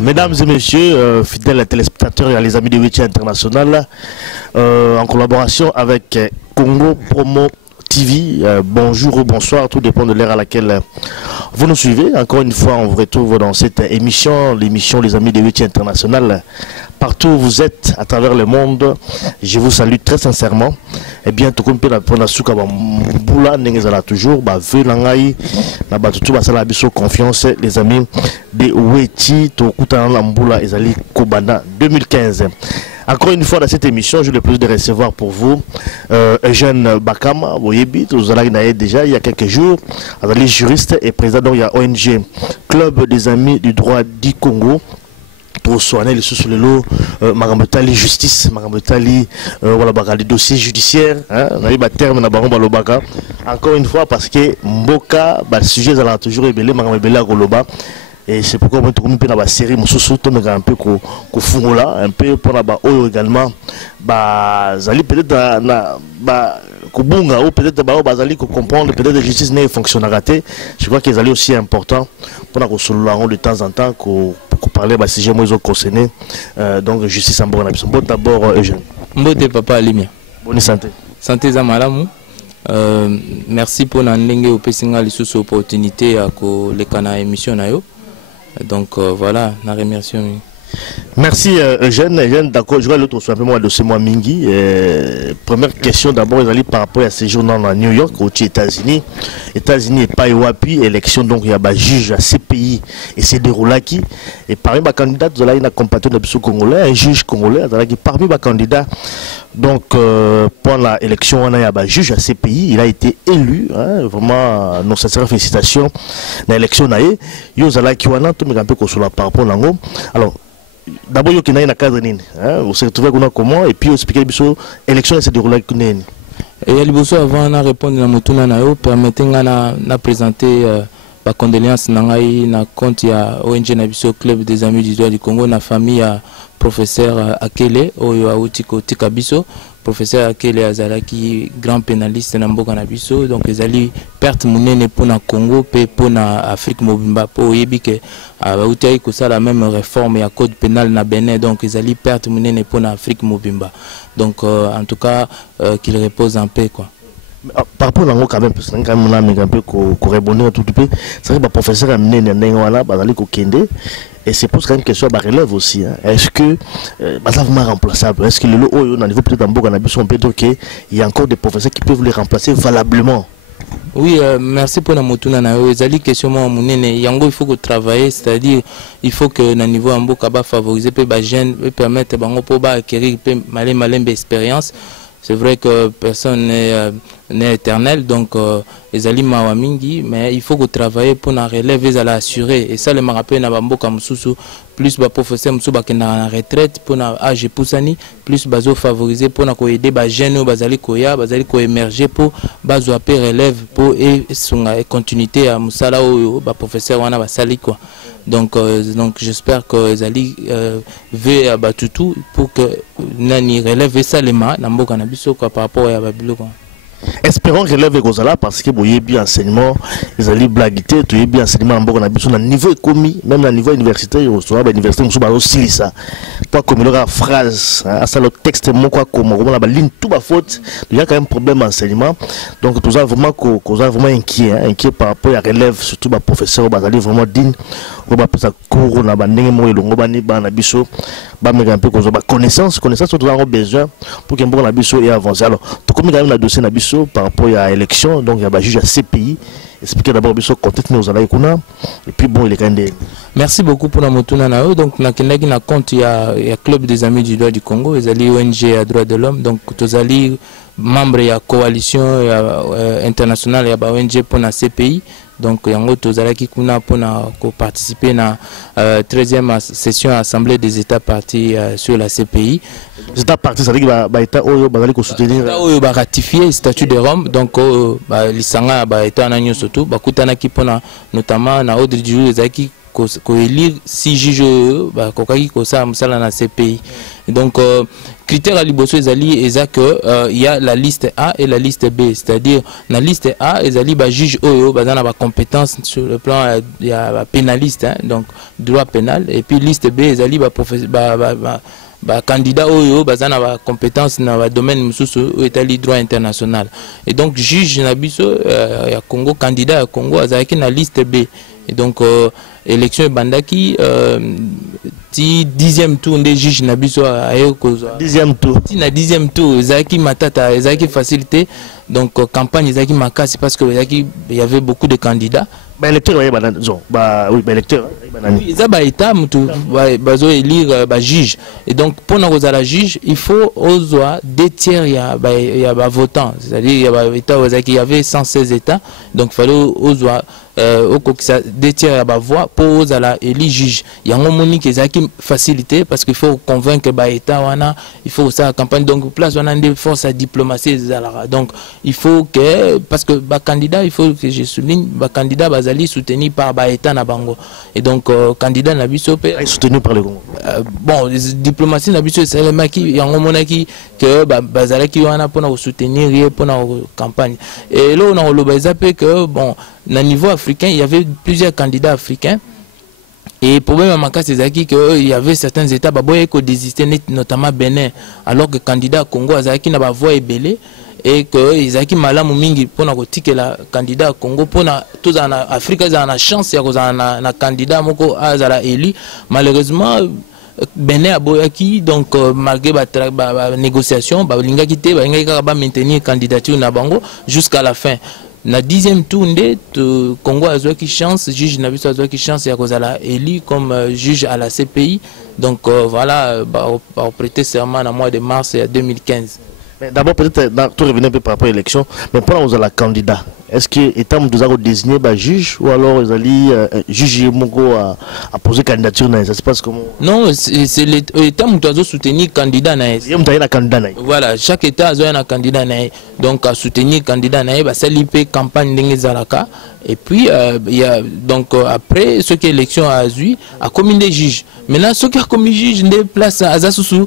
Mesdames et messieurs, fidèles téléspectateurs et les amis de Witchy International, en collaboration avec Congo Promo TV, bonjour ou bonsoir, tout dépend de l'heure à laquelle vous nous suivez. Encore une fois, on vous retrouve dans cette émission, l'émission Les Amis de Witchy International. Partout où vous êtes à travers le monde, je vous salue très sincèrement. Et bien, tout comme la souka boula n'engezala toujours, veu nangai, na batutu basala biso confiance, les amis de Witchy, to kutana la mboula ezali Kobana 2015. Encore une fois dans cette émission, j'ai le plaisir de recevoir pour vous Eugène Bakama, Boyebi, vous allez déjà il y a quelques jours, Azali juriste et président donc il y a ONG Club des Amis du droit du Congo. Pour soigner les sous le lot, Marambetali justice, Marambetali, voilà, les dossiers judiciaires, on a eu un terme dans le Baka. Encore une fois, parce que Mboka, le sujet est toujours ébélé, Marambetali à Goloba. Et c'est pourquoi on trouve un peu dans la série, un peu Kofungola, un peu pour la Oyo également. Zali peut-être Kubunga ou peut-être Bazali comprendre peut-être la justice n'est fonctionnera. Je crois qu'ils allaient aussi important pour la de temps en temps pour parler de ces gens concernés. Donc justice en bon d'abord Eugène. Mbote papa Alimia. Bonne santé. Santé Zamalamu. Merci pour l'année au Pessinga les sous opportunité à les canaux émission nayo. Donc voilà, je remercie. Merci Eugène, d'accord, je vais l'autre soit un peu moins de ce mois Mingi. Première question d'abord, par rapport à ces jours à New York, aux États-Unis. États-Unis et pas Iwapi, élection donc il y a un juge à ces pays et c'est déroulé qui. Et parmi les candidats, il y a une compatriote de congolais, un juge congolais, parmi les candidats. Donc pendant l'élection, on a un juge à ces pays, il a été élu, vraiment nos sincères félicitations. L'élection a eu, il y a qui wana tout un peu par rapport à l'ango. Alors d'abord il y a un cadre nini, vous se retrouvez comment et puis expliquer l'élection s'est déroulée avec nini. Et Liboso avant de répondre à Mutuna Nayo, permettez-moi de présenter la condoléance nangai na compte ya ONG Nabiso Club des Amis du droit du Congo na famille à professeur Akele oyo autiko tikabiso professeur Akele azalaki grand pénaliste na mboka Nabiso donc ezali perte munene pour na Congo pe pour na Afrique mobimba po yebi que autai ko ça la même réforme ya code pénal na Bénin donc ezali perte munene pour na Afrique mobimba donc en tout cas qu'il repose en paix quoi. Par rapport à l'ango quand même, parce que quand même un peu qu'on répondait tout peu, c'est vrai que le professeur a amené Nengwala, Bazali Kokende, et c'est pour ça une question à relève aussi. Est-ce que c'est vraiment remplaçable? Est-ce que le lot au niveau peut-être en Boga on peut dire qu'il y a encore des professeurs qui peuvent les remplacer valablement? Oui, merci pour la motuna na yo. Ezali question mo munene yango il faut que travailler, c'est-à-dire il faut que na niveau amboka ba favoriser pe ba jeune permettre bango po ba acquérir pe malem expérience. C'est vrai que personne n'est éternel, donc les aliments mawamingi, mais il faut que travailler pour la relève et la assurer. Et ça, le rappelle na bambo comme sous plus ba professeur msou ba kena retraite pour na âge poussani, plus bazo favoriser pour na ko aider ba jeunes bazali koya, bazali ko émerger pour bazo apé relève pour et son continuité à musala o ba professeur wana ba sali quoi. Donc j'espère que Zali veut abattre tout pour que nani relève ça les mains na mboka na biso par rapport à babilo. Espérons relève Gozala parce que vous avez bien enseignement, ils allaient blaguer, tu as bien enseignement en bon na niveau commis, même à niveau universitaire, au soir l'université nous sommes aussi ça. Quoi comme il y aura phrase, ça le texte mon quoi comme on a ligne tout bas faute, il y a quand même problème enseignement. Donc tout ça vraiment vraiment inquiet par rapport à relève surtout ba professeur bazali vraiment digne, on va passer cours na ba ndenge mo elongo ba ni ba na biso ba me un peu ko ba connaissance tout a besoin pour que bon na biso et avancer. Alors tout comme quand même la dossier na biso par rapport à l'élection, donc il y a un juge à CPI. Expliquez d'abord le contexte nous allons et puis bon il est quand même. Merci beaucoup pour la motuna nao. Donc na kenaki na compte il y a Club des Amis du droit du Congo, ils allaient ONG à droit de l'homme, donc tous allés membres de la coalition internationale et ONG pour la CPI. Donc yango tozalaki kuna pona ko participer na 13e session assemblée des États partis sur la CPI. Les États partis ça veut dire ba état oyo bazali ko soutenir oyo ba ratifier statut de Rome donc ba lisanga ba état na nyoso to ba kutana ki pona notamment na ordre du jour ezaki ko élire 6 juges ba kokaki ko sa musala na CPI Et donc critère à liboso ezali eza que il y a la liste A et la liste B, c'est-à-dire la liste A ezali ba juge oyo bazana ba compétence sur le plan il y a pénaliste, hein, donc droit pénal, et puis liste B ezali ba candidat oyo bazana ba compétence na ba domaine mususu etali droit international. Et donc juge na biso ya Congo, candidat ya Congo azaki na liste B. Et donc élection bandaki ti 10e tour des juges na biso ayo kozwa 10e tour ti na 10e tour zaki matata ezaki facilité, donc campagne ezaki makasi parce que il y avait beaucoup de candidats. Bah électeur oui électeur oui ça ba état mutu bazo élire ba juge. Et donc pour na kozala juge il faut ozwa 2/3 ya ba votant, c'est-à-dire il y a état il y avait 116 états, donc il fallait ozwa au kokisa 2/3 ya ba voix pour ozala éli juge. Yango moni ke zaki facilité parce qu'il faut convaincre ba état wana, il faut ça campagne, donc place wana des forces à diplomatie zala. Donc il faut que parce que ba candidat, il faut que je souligne ba candidat bazali soutenu par ba état na bango. Et donc candidat na biso pe soutenu par le Congo. Bon diplomatie na biso c'est le maki yango monaki que bazala ki wana pona soutenir ye pona campagne. Et là on a le bazape que bon na niveau africain il y avait plusieurs candidats africains. Et problème à Maka c'est qu'il y avait certains états qui désistaient, notamment Bénin, alors que candidat Congo azaki na ba voix ébélé, et que izaki malamu mingi pona kotike la candidat Congo pona tous en Afrique za na chance ya kozana na candidat moko azala élu. Malheureusement Bénin a boyaki, donc malgré la négociation balingaki te balingaki ka ba maintenir candidature na bango jusqu'à la fin. Na 10e tour de Congo a qui chance, juge na biso a qui chance ya kozala élu comme juge à la CPI. Donc voilà, prêter serment en mois de mars 2015. D'abord peut-être tout revenir un peu par rapport à l'élection, mais pour nous la candidat, est-ce que état nous a désigné ba juge ou alors ils allaient juger Mongo à poser candidature, ça se passe comment? Non, c'est l'état nous a soutenu candidat na. Voilà, chaque état a un candidat na. Donc à soutenir candidat na ba ça l'IP campagne ndenge zalaka. Et puis il y a donc après ce que l'élection a eu a commis des juges. Maintenant ce qui a commis juge des places à Azasusu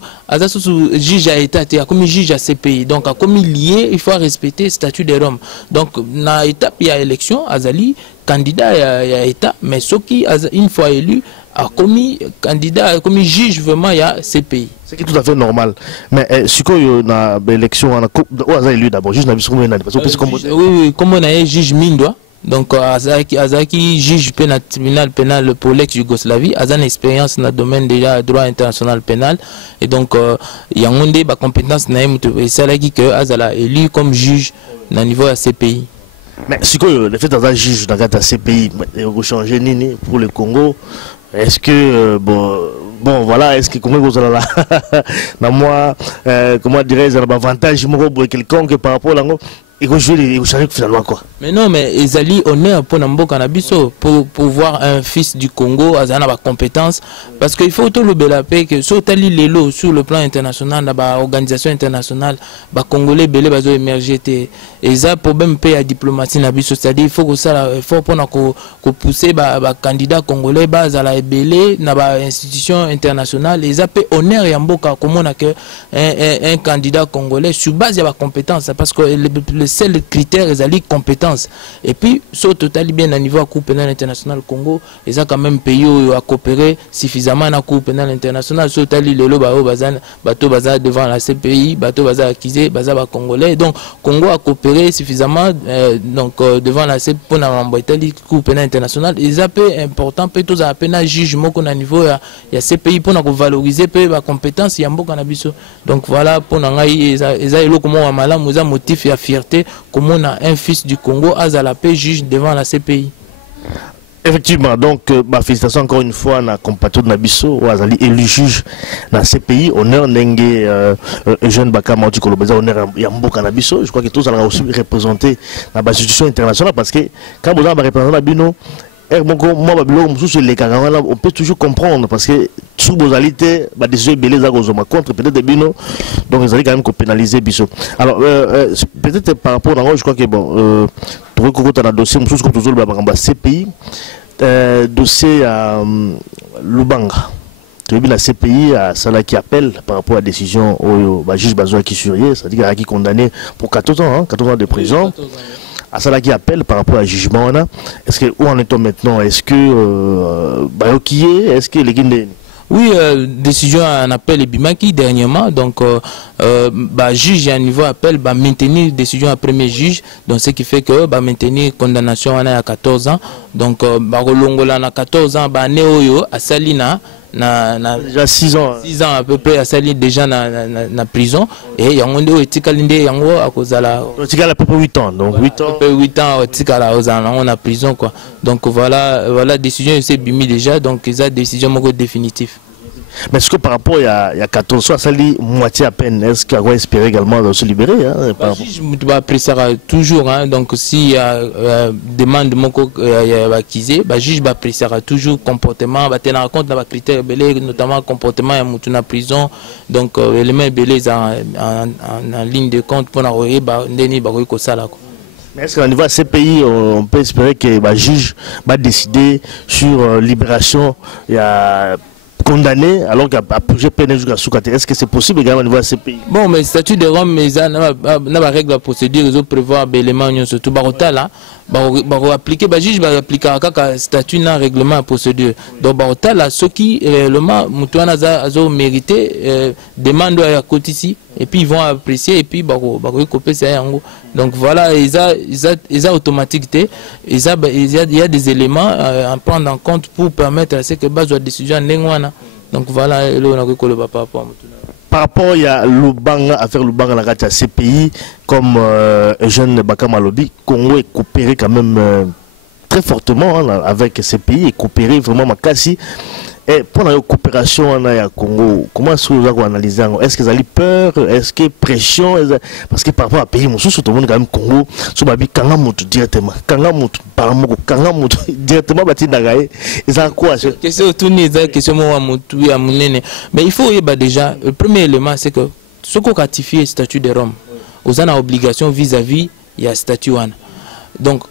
juge à état et a commis juge à CPI. Donc a commis lié, il faut respecter le statut de Rome. Donc na étape il y a élection azali candidat à état, mais ce qui une fois élu a commis candidat a commis juge vraiment il y a CPI. C'est tout à fait normal. Mais ce qu'on a l'élection on a élu d'abord juge na biso oui comme on a juge Mindwa. Donc Azaki juge tribunal pénal pour l'ex-Yougoslavie, a une expérience dans le domaine déjà droit international pénal. Et donc il y a une compétence et c'est qui que Azala élu comme juge dans le niveau de CPI. Mais ce que le fait d'être juge dans la CPI vous changez nini pour le Congo, est-ce que bon voilà, est-ce que comment vous allez là moi comment dirais-je un avantage pour quelconque par rapport à et que je savais finalement quoi. Mais non, mais Ezali honneur pour Namboka Nabiso pour voir un fils du Congo à Zana compétence, parce qu'il faut tout le belapé que sur tali lelo sur le plan international la organisation internationale ba congolais belé bazo émerger et ça problème paix à diplomatie Nabiso, c'est-à-dire il faut que ça faut pour que pousser ba candidat congolais bas à la belé na ba institution internationale et ça peut honneur ya mboka comme on a que un candidat congolais sur base de la compétence, parce que le seul critère est la compétence. Et puis sur total bien à niveau à Cour pénale internationale Congo, et ça quand même pays à coopérer suffisamment à la Cour pénale internationale. Sur total le bateau bazar devant la CPI, bateau bazar accusé, bazar congolais. Donc Congo a coopéré suffisamment donc devant la CPI pour la Cour pénale internationale. Et ça peut important peut tous à peine juge qu'on a niveau il y a CPI pour valoriser peu la compétence il y a beaucoup d'ambition. Donc voilà pour n'engager et comment on a malin nous a motif et fierté comme on a un fils du Congo à la paix juge devant la CPI. Effectivement, donc félicitations encore une fois à compatriote Nabiso Azali élu juge dans ces pays honneur Nengue jeune Bakama du Kolobeza honneur Yamboka Nabiso. Je crois que tous allons aussi représenter dans l'institution internationale, parce que quand vous avez représenté Nabino on peut toujours comprendre, parce que sous vos alités des belés contre peut-être des bino, donc ils allaient quand même pénaliser biso. Alors peut-être par rapport à je crois que bon tu as un dossier comme toujours CPI dossier à Lubanga la CPI à cela qui appelle par rapport à la décision au juge Bazoua qui surveille, c'est-à-dire qui est condamné pour 14 ans, 14 ans de prison. À cela qui appelle par rapport à jugement, est-ce que où en est-on maintenant? Est-ce que est-ce que les Guinéens? Oui, décision en appel et Bimaki dernièrement, donc juge à niveau appel maintenir décision à premier juge, donc ce qui fait que maintenir condamnation à 14 ans, donc relongola na 14 ans néoyo à Salina déjà 6 ans. 6 ans à peu près à Salina déjà na prison et yango etikalinde yango akozala à peu près 8 ans, donc 8 ans. 8 ans etikala on a prison quoi. Donc voilà décision c'est bimi déjà, donc ça décision moko définitive. Mais est-ce que par rapport il y a 14 ans, ça lit moitié à peine, est-ce qu'on va espérer également de se libérer je vais apprécier toujours, donc si y a demande moko accusé, juge va apprécier toujours comportement, va tenir compte de critères belé, notamment comportement ya mutu na prison, donc éléments belé en ligne de compte pour na royer ndeni ba ko sala ko. Mais est-ce qu'au niveau de ces pays, on peut espérer que le juge va décider sur libération, il y a condamné alors qu'il a purgé peine jusqu'à Soukate? Est-ce que c'est possible également au niveau de ces pays? Bon, mais le statut de Rome, il y a une règle de procédure, ils ont prévu l'élément, surtout Barotala, appliquer, le juge va appliquer un statut dans règlement de procédure. Donc Barotala, ceux qui réellement ont mérité, demandent à côté ici, et puis ils vont apprécier, et puis ils copier ça. Donc voilà, il y a automaticité, il y a des éléments à prendre en compte pour permettre à ce que la décision en donc voilà, par rapport à Lubanga, affaire Lubanga dans la CPI, comme Eugène Bakamalobi, Congo est coopéré quand même très fortement avec ces pays, et coopéré vraiment Makassi. Et pour la coopération en Congo, comment est-ce que vous avez analysé? Est-ce qu'ils ont peur? Est-ce qu'il y a pression? Parce que par rapport à pays, tout le monde quand même Congo, sur Babi Kangamutu directement, Kangamutu, Paramoko, Kangamutu directement, ils ont quoi? Question tournée, question Mouamutu, Amounene. Mais il faut déjà, le premier élément, c'est que ce qu'on ratifie le statut de Rome, vous avez une obligation vis-à-vis, il y a le statut. Donc,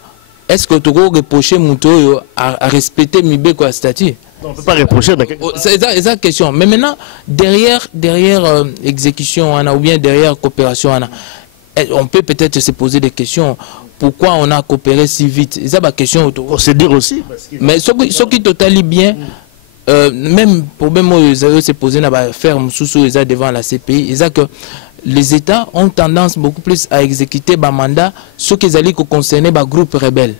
est-ce que tu peux reprocher Mouto à respecter Mibé quoi statut? On ne peut pas reprocher. C'est la question. Mais maintenant, derrière exécution ou bien derrière coopération, on peut peut-être se poser des questions. Pourquoi on a coopéré si vite? C'est la question. C'est dire aussi. Mais ce qui totalie bien, même problème où ils se poser dans l'affaire Moussoussou devant la CPI, c'est que les États ont tendance beaucoup plus à exécuter le mandat, ce qui allaient concerner le groupe rebelle.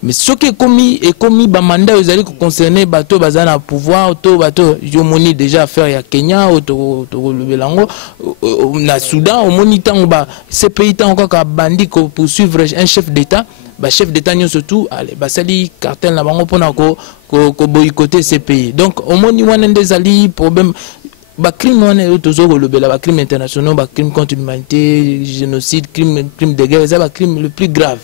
Mais ce qui est commis le mandat, ils allaient concerner bateau bazana pouvoir, bateau, ils déjà faire à Kenya, au Soudan, au Monitan, ces pays encore qu'à bandit pour poursuivre un chef d'État. Chef d'État surtout, sali cartel na bango pona ko boycotter ces pays. Donc au moins il y a des problèmes. Crime crime international, crime contre l'humanité, génocide, crime de guerre, c'est le crime le plus grave.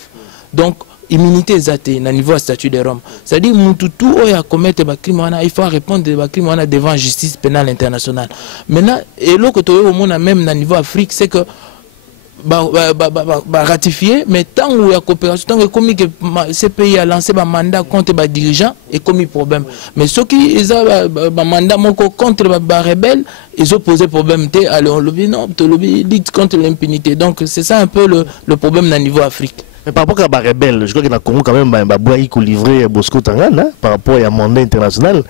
Donc immunité zate na niveau statut de Rome. C'est-à-dire tout a commettre des crimes, il faut répondre des crimes devant la justice pénale internationale. Maintenant, et l'autre côté au monde même na niveau Afrique, c'est que ratifié, mais tant où il y a coopération, tant que ces pays a lancé un mandat contre les dirigeants, et commis problème. Mais ceux qui ont un mandat contre les rebelles, ils ont posé problème. Alors, on lutte contre l'impunité. Donc, c'est ça un peu le problème au niveau Afrique. Mais par rapport à les rebelles, je crois que dans le Congo, quand même, il faut livrer Bosco Tangana par rapport à un mandat international.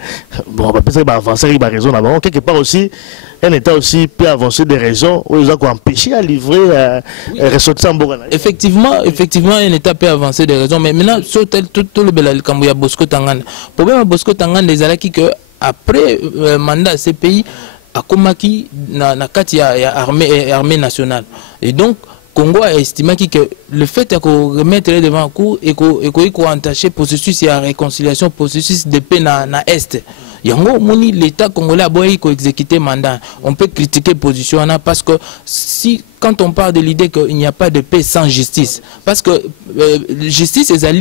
Bon, on va peut-être avancer avec des raisons là-bas. Quelque part aussi, un État aussi peut avancer des raisons où ils ont empêché à livrer ressortissants. Effectivement, un État peut avancer des raisons. Mais maintenant, tout le bel Cambouya Bosco Tangana. Le problème à Bosco Tangana, c'est que après le mandat de ces pays, à Komaki, il y a armée nationale. Et donc, Congo a estimé que le fait de remettre devant la cour et qu'on entaché processus de réconciliation, processus de paix dans l'Est. L'État congolais a exécuté le mandat. On peut critiquer la position parce que quand on parle de l'idée qu'il n'y a pas de paix sans justice, parce que la justice est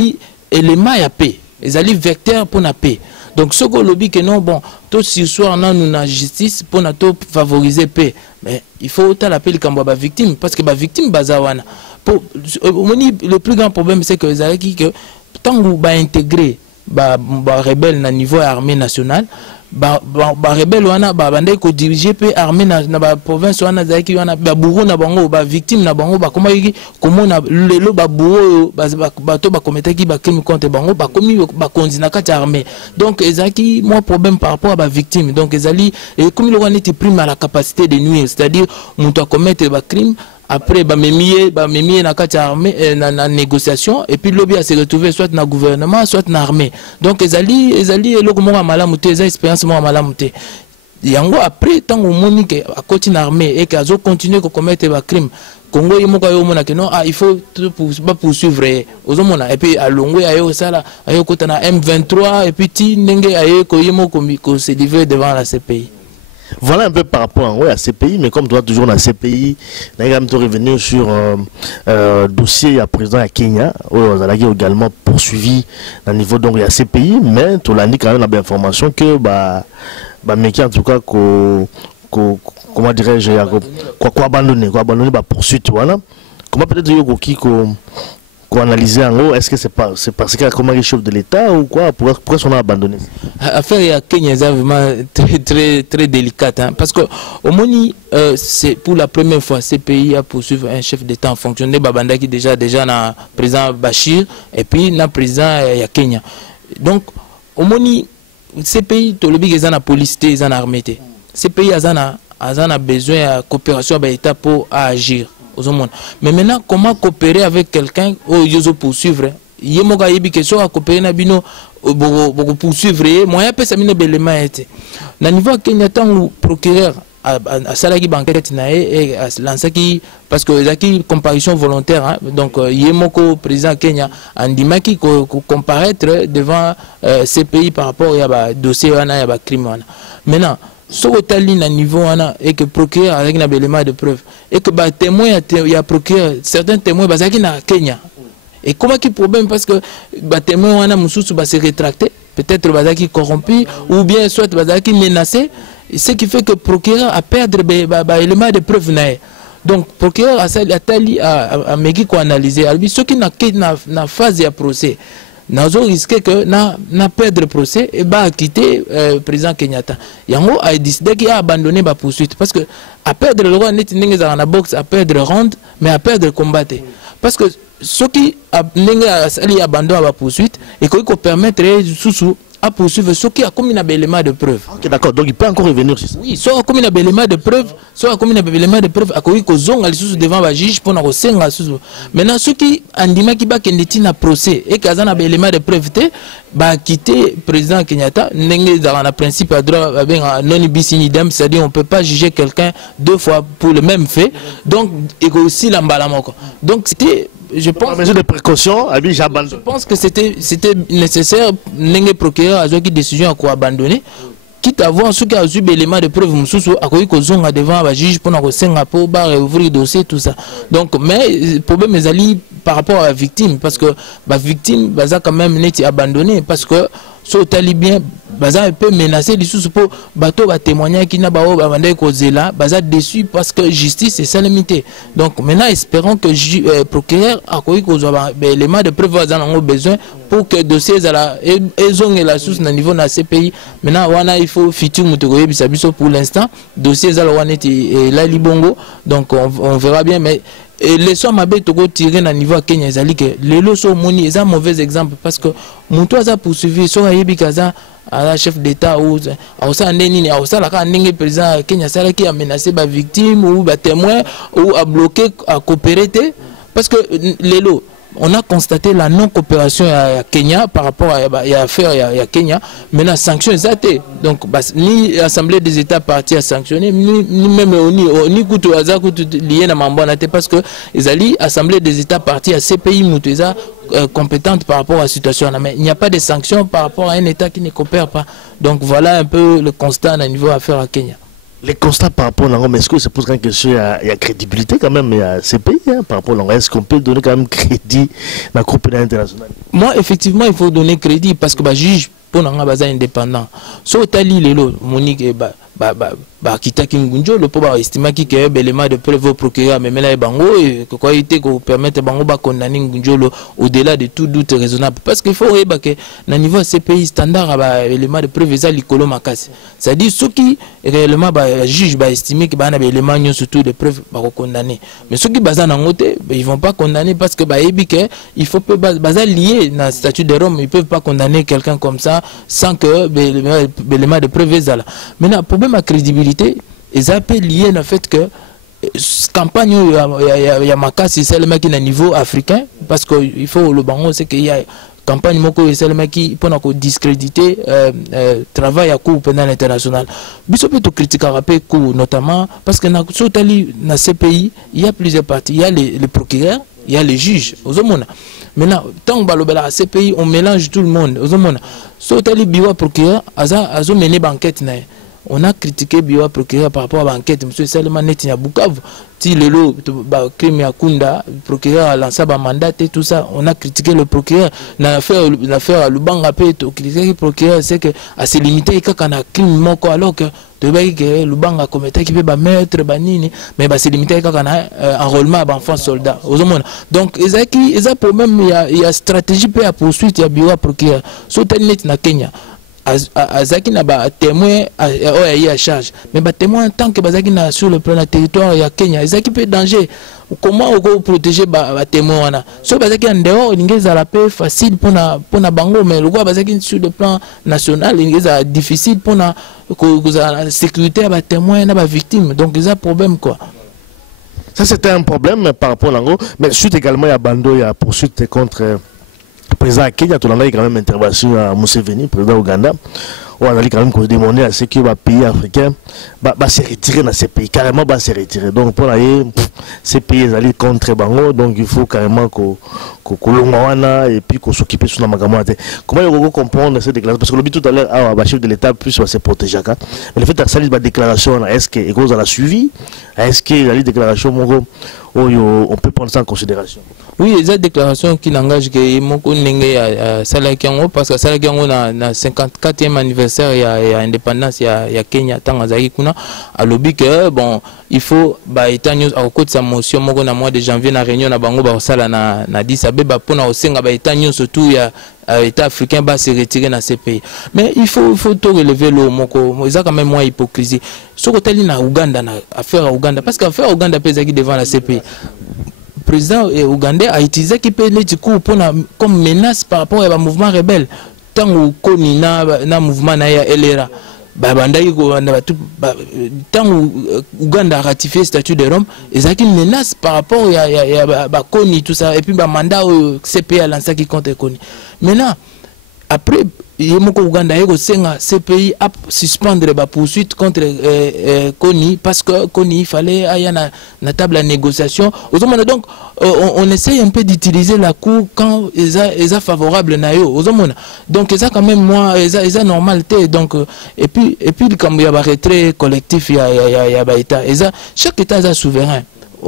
l'élément à paix, est vecteur pour la paix. Donc ce que lobby que non bon tout ce soir nous avons justice pour favoriser paix, mais il faut l'appeler comme la victime parce que la victime bazawana le plus grand problème c'est que tant que vous intégrez rebelle au niveau armée nationale rebelle wana bande ko diriger pe armée na ba province wana zaki wana ba bourreau na bango ba victime na bango ba comment na lelo ba bourreau ba to ba commettre ki ba crime contre bango ba komi ba konzina kati armée donc ezaki moi problème par rapport à ba victime donc ezali et comme le wana était prime à la capacité de nuire c'est-à-dire muto a commettre ba crime après ba memie na kati armée na négociation et puis lobby a se retrouver soit na gouvernement soit na armée donc ezali eloko moko malamu te eza expérience moko malamu te yango après tant au monique à côté na armée et qu'azo continuer ko commettre ba crime Congo yimoka yo mona que non il faut pas poursuivre ozomona et puis alongo ayo sala ayo kota na M23 et puis ti ndenge ayo ko yimoko ko se livrer devant la CPI. Voilà un peu par rapport à CPI, mais comme toi toujours dans CPI, on va revenir sur dossier à présent à Kenya, où on a également poursuivi au niveau donc il y a CPI, mais tout l'année quand même on a bien information que mec en tout cas comment dirais-je quoi abandonner poursuite voilà. Comment peut-être analyser en haut, est-ce que c'est parce qu'il y a comme un chef de l'État ou quoi? Pourquoi on a abandonné? L'affaire à Kenya est vraiment très délicate hein, parce que au Moni c'est pour la première fois ces pays a poursuivre un chef d'État en fonction de Babanda qui déjà na président Bachir et puis na président à Kenya. Donc au Moni ces pays tout le big ils ont la police ils ont l'armée. Ces pays ils ont besoin de coopération avec l'État pour agir. Mais maintenant, comment coopérer avec quelqu'un pour poursuivre? Il y a des questions à coopérer pour poursuivre. Moi, je pense que c'est élément. Au niveau de Kenya, le procureur a salagi banquette et a lancé parce que c'est une comparution volontaire. Donc, il y a un président Kenya a dit qu'il comparaître devant ces pays par rapport à dossier et à crime. Maintenant, ce que tu as niveau et que procureur avec un élément de preuve et que témoin il y a procureur certains témoins qui na Kenya et comment qui problème parce que témoin wana mususu se rétracter peut-être qui corrompu ou bien soit qui menacé ce qui fait que procureur a perdre élément de preuve donc procureur a meki ko analyser ce qui na phase de procès nous risqué que na perdre le procès et quitter le président Kenyatta. Yango a décidé qu'il a abandonné la poursuite parce que à perdre le roi net dans la boxe à perdre ronde mais à perdre le combat parce que ce qui a abandonné la poursuite et qu'il peut permettre sous à poursuivre ce qui a comme un élément de preuve. Ok, d'accord, donc il peut encore revenir sur ça. Oui, soit comme un élément de preuve, soit comme un élément de preuve, à quoi il y devant le juge pour nous senga sous. Maintenant, ceux qui ont dit qu'il y a un procès et qu'il y a un élément de preuve, bah quitter le président Kenyatta, dans le principe à droit non bis in idem, c'est-à-dire on ne peut pas juger quelqu'un deux fois pour le même fait, donc il y a aussi l'emballement. Donc c'était je pense que c'était nécessaire n'engue procureur a une décision à quoi abandonner quitte à voir ce qui a eu l'élément de preuve à quoi il devant le juge pour ouvrir le dossier tout ça donc mais le problème est allé par rapport à la victime parce que la victime a quand même été abandonné parce que ce talibien baza peut menacer les sous pour bateau va témoigner qui n'a pas abandonné cause là baza déçu parce que justice est limité donc maintenant espérons que procureur a quoi cause l'élément de preuve va en besoin pour que dossier à la et la source au niveau de la CPI maintenant wana il faut futur mutogoye bisabiso pour l'instant dossier à la wana et la libongo donc on verra bien mais et les sommes à tirer à niveau Kenya zali que les lots moni est un mauvais exemple parce que mon toit a poursuivi sur à la chef d'état ou à ça nini à ça la président Kenya ça qui a menacé ba victime ou ba témoin ou a bloqué à coopérer parce que les lots on a constaté la non-coopération à Kenya par rapport à l'affaire à Kenya. Maintenant, sanctions exactes. Donc, ni l'Assemblée des États partis à sanctionner, ni même ni couteau lié à Mambana, parce que l'Assemblée des États partis à ces pays compétentes par rapport à la situation. Mais il n'y a pas de sanctions par rapport à un État qui ne coopère pas. Donc, voilà un peu le constat à niveau affaire à Kenya. Les constats par rapport à l'Angola, est-ce que ça pose une question, il y a crédibilité quand même, il y a ces pays par rapport à l'Angola, est-ce qu'on peut donner quand même crédit à la Cour pénale internationale? Moi, effectivement, il faut donner crédit parce que le juge pour l'Angola est indépendant. Sauf que les Monique, kitaki ngunjolo po ba estimaki que l'élément de preuve au procureur mais là bango et quoi était ko permettre bango ba condamner ngunjolo au-delà de tout doute raisonnable parce qu'il faut que na niveau CPI standard ba élément de preuve ça likolo makasi c'est-à-dire ceux qui réellement ba juge ba estimer que ba na élément nyo surtout de preuve ba condamner mais ceux qui baza na ngote ils vont pas condamner parce que ba ebi que il faut peu baza lié na statut de Rome ils peuvent pas condamner quelqu'un comme ça sans que l'élément de preuve ça là maintenant problème à crédibilité et ça peut lier le fait que campagne il y a makasi c'est le mec qui est à niveau africain parce que il faut le bango c'est qu'il y a campagne moko c'est le mec qui pour nous discréditer travail à court pendant l'international biso peut critiquer rapper court notamment parce que dans ces pays il y a plusieurs parties il y a les procureurs il y a les juges aux hommes maintenant tant que à ces pays on mélange tout le monde aux hommes sotali biwa procureur azo mener banquette on a critiqué Biwa procureur par rapport à l'enquête. Monsieur Salman Neti à Bukavu, si le lot, crime à Kunda, le procureur a lancé un mandat et tout ça, on a critiqué le procureur. L'affaire à Lubanga, critiqué le procureur, c'est que à se limiter quand on a crime moko alors que le Lubanga commettait qui peut mettre banini, mais c'est limité quand on a enrôlement d'enfants soldats. Donc, il y a problème, il y a stratégie à poursuite, il y a Biwa procureur. Surtout na Kenya. Azaki na ba témoin à charge mais ba témoin tant que bazaki na sur le plan territoire ya Kenya ezaki peut danger comment on protéger ba témoin wana so bazaki en dehors ingeza la paix facile pour na bango mais le quoi bazaki sur le plan national ingeza difficile pour na la sécurité ba témoin na ba victime donc il y a problème quoi. Ça c'était un problème par rapport à l'ango mais suite également il y a bando il y a poursuite contre le président Kenya, tout le monde a quand même intervention à Museveni, président Ouganda. On a quand même demandé à ce que les pays africains se retirent dans ces pays, carrément se retirer. Donc pour aller, ces pays allaient contre Bango, donc il faut carrément qu'on et puis qu'on s'occupe de la magamate. Comment vous comprenez cette déclaration? Parce que le but tout à l'heure, le chef de l'État puisse se protéger. Mais le fait de salir la déclaration, est-ce que a suivi? Est-ce que la déclaration, on peut prendre ça en considération? Oui, il y a des déclarations qui n'engagent que Moko Nenge à Salakiango parce que Salakiango na 54e anniversaire il y a indépendance il y a Kenya Tanzanie kuna à lobby que bon il faut ba état news à côté de sa motion moko na mois de janvier na réunion na bango ba sala na Addis Abeba pour na osenga ba état news surtout il y a l'État africain va se retirer dans ces pays. Mais il faut tout relever le moko. Il y a quand même moins hypocrisie. Ce côté là na Ouganda na affaire à Ouganda parce qu'affaire à Ouganda pèse qui devant la CPI. Le président ougandais a utilisé qui peut les coups comme menace par rapport à un mouvement rebelle. Tant que Koni na mouvement na ya LRA. Tant Ouganda a ratifié le statut de Rome, il y a une menace par rapport à Koni tout ça et puis le mandat au CPI a lancé qui compte Koni. Maintenant après Ouganda a CPI a suspendre la poursuite contre Koni parce que Koni il fallait aller à la table de négociation. Donc on essaye un peu d'utiliser la cour quand ils sont favorables na yo. Donc ils ont quand même moi ils ont normalité donc et puis comme il y a un retrait collectif il y a État chaque État est souverain.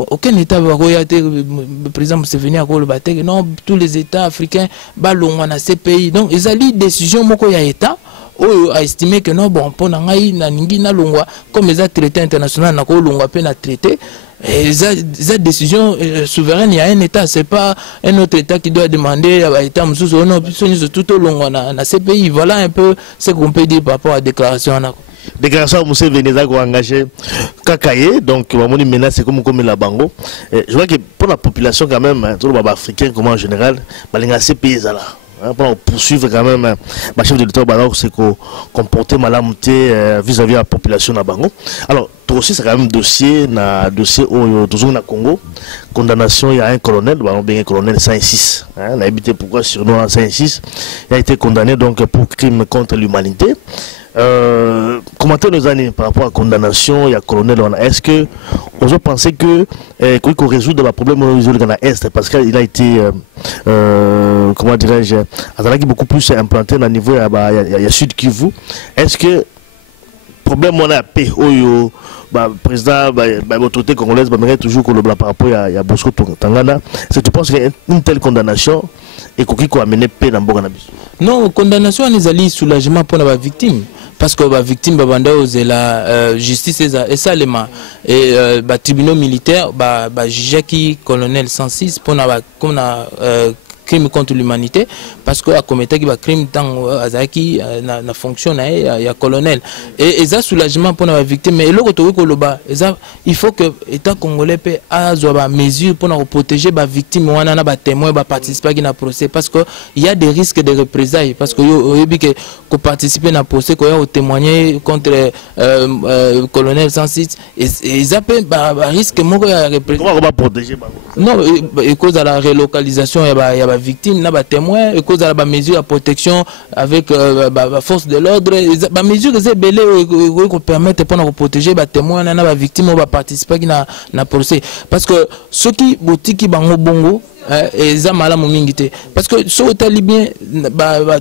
Aucun État va regarder le président Museveni à le battre. Non, tous les États africains balongent dans ces pays. Donc, ils ont des décisions moko ya État ou a estimé que non bon pour nangai na ningi na longwa comme les traités internationaux na ko longwa pe na traité. Cette décision souveraine, il y a un État, c'est pas un autre État qui doit demander à l'État non, tout au long dans ces pays. Voilà un peu ce qu'on peut dire par rapport à la déclaration. Déclaration de Museveni a engagé Kakaye, donc on dit menace comme la Bango. Je vois que pour la population quand même, tout le monde africain comme en général, ces pays là. Pour poursuivre quand même le chef de l'État c'est qu'on comportait malamité vis-à-vis de la population de Bango. Alors, toi aussi, c'est quand même dossier au Congo. Condamnation, il y a un colonel, un colonel 106. On a habité pourquoi sur nous en 106. Il a été condamné donc pour crime contre l'humanité. Commenter nos années par rapport à la condamnation, il y a colonel, est-ce que on peut penser que qu'on résout le problème au Est parce qu'il a été comment dirais-je, beaucoup plus implanté dans le niveau il y a Sud Kivu. Est-ce que problème on a paix président l'autorité congolaise mérite toujours que le par rapport à Bosco Tangana. Est-ce que tu penses qu'une telle condamnation est qui a amené paix dans Boga? Non, condamnation est un soulagement pour la victime. Parce que la victime c'est la justice et ça les mains et tribunal militaire juge qui colonel 106 pour na crime contre l'humanité parce que a commettre qui crime dans azaki na fonction na ya colonel et ça soulagement pour la victime mais il faut que état congolais peut avoir mesure pour protéger la victime wana na ba témoin ba participer à procès parce que il y a des risques de représailles parce que que participer na procès ko témoigner contre colonel 106 et ça peut risque moko ya représailles. Comment on va protéger? Non, et cause de la relocalisation il y a victime na ba témoin et cause de la mesure de protection avec la force de l'ordre ba mesure que c'est belé qui permettent pour protéger ba témoin na ba victime ou ba participer na procès parce que ceux qui botiki bango bongo et ça malamu mingité parce que so tali bien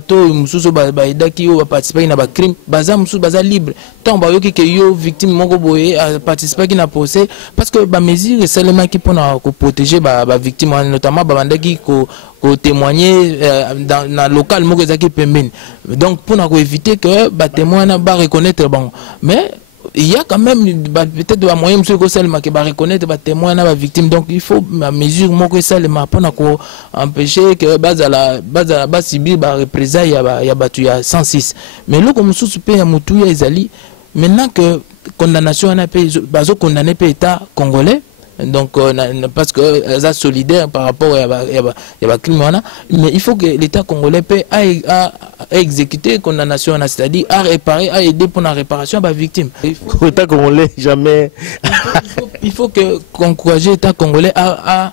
to mususu edaki o participer na ba crime baza mususu baza libre tant ba yoki que yo victime moko boye participer na procès parce que ba mesure seulement qui pour protéger ba victime notamment ba bandaki ko témoigner dans le local moko ezaki pembeni donc pour éviter que ba témoin na ba reconnaître bon mais il y a quand même peut-être des moyens monsieur seulement qui va reconnaître les témoins la victime donc il faut ma mesure moi que seulement pour empêcher que base subir ba représailles il y a 106 mais là comme sous paye à mutu ya ezali maintenant que condamnation na paye bazo condamné par état congolais donc parce que ça solidaire par rapport à crime mais il faut que l'état congolais peut exécuter condamnation c'est-à-dire à réparer à aider pour la réparation à la victime. L'état congolais jamais il faut que encourager l'état congolais à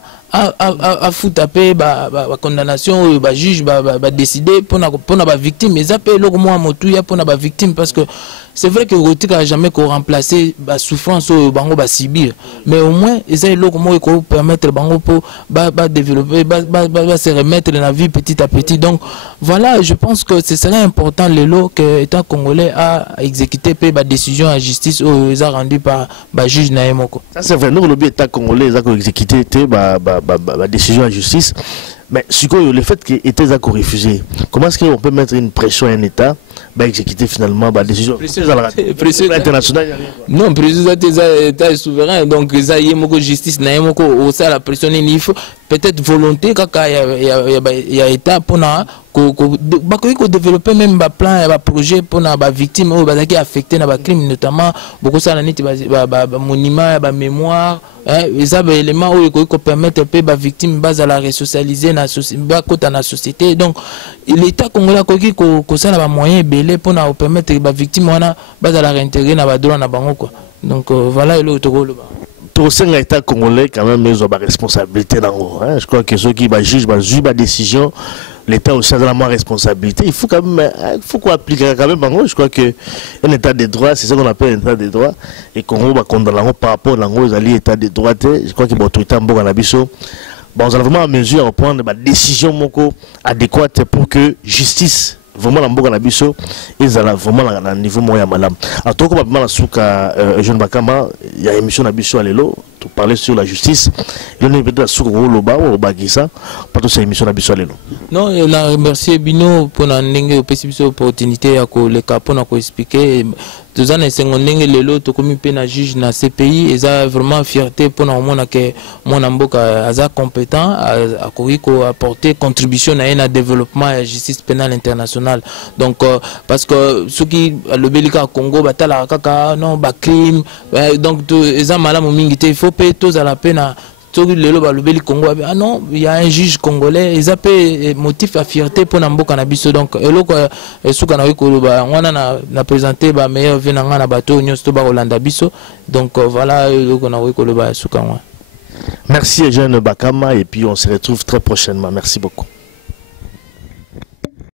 foutre la condamnation le juge va décider pour la victime mais ça peut le moins motuya pour la victime parce que c'est vrai que le n'a jamais remplacé la souffrance au bango ba subir mais au moins ça est le comment permettre bango pour développer se remettre dans la vie petit à petit donc voilà je pense que ce serait important le lot que l'État congolais a exécuté la décision à justice ou ils a rendu par juge Naemoko. Ça c'est vrai nous l'État congolais a exécuté la décision à justice mais le fait que l'État a refusé comment est-ce qu'on peut mettre une pression à un État exécuter finalement la décision internationale? Non, président l'État est souverain donc ça y est justice Naemoko ou ça la pression il faut peut-être volonté quand il y a État pour qu'on développer même un plan un projet pour la victime ou qui affecté dans le crime notamment beaucoup ça la monument la mémoire et ça élément où il permettre la victime base à la resocialiser dans la société donc l'état congolais ko ça la moyen belé pour permettre la victime base à la réintégrer dans droit na bango quoi donc voilà le togolo pour l'État congolais quand même ils ont la responsabilité dans je crois que ceux qui jugent la décision l'État aussi a la responsabilité il faut quand même qu'on applique quand même je crois que un état de droit c'est ce qu'on appelle un état de droit et qu'on va condamner par rapport à l'état de droit je crois que l'autorité en Boga Nabiso on a vraiment à mesure à prendre des décisions adéquates pour que justice vraiment la Boga Nabiso ils ont vraiment un niveau moyen madame en tout cas la souka jeune Bakama il y a émission Nabiso à l'élo pour parler sur la justice il y a peut-être la souka Loba ou Bagisa pas tout cette émission Nabiso à l'élo non on a remercié Bino pour la opportunité à le cas pour nous expliquer tous les secondaires les lots comme un juge dans ces pays et ça vraiment fierté pour nous que mon amboka a compétent à apporter contribution à un développement à la justice pénale internationale donc parce que ceux qui le Belika Congo batala kaka non ba crime donc ça malamu mingité il faut payer tous à la peine le Congo ah non il y a un juge congolais ils appellent motif à fierté pour Namboka Nabiso donc on a présenté ba meilleur venanga na bateau nyonso ba Rolanda biso donc voilà merci Eugène Bakama et puis on se retrouve très prochainement merci beaucoup.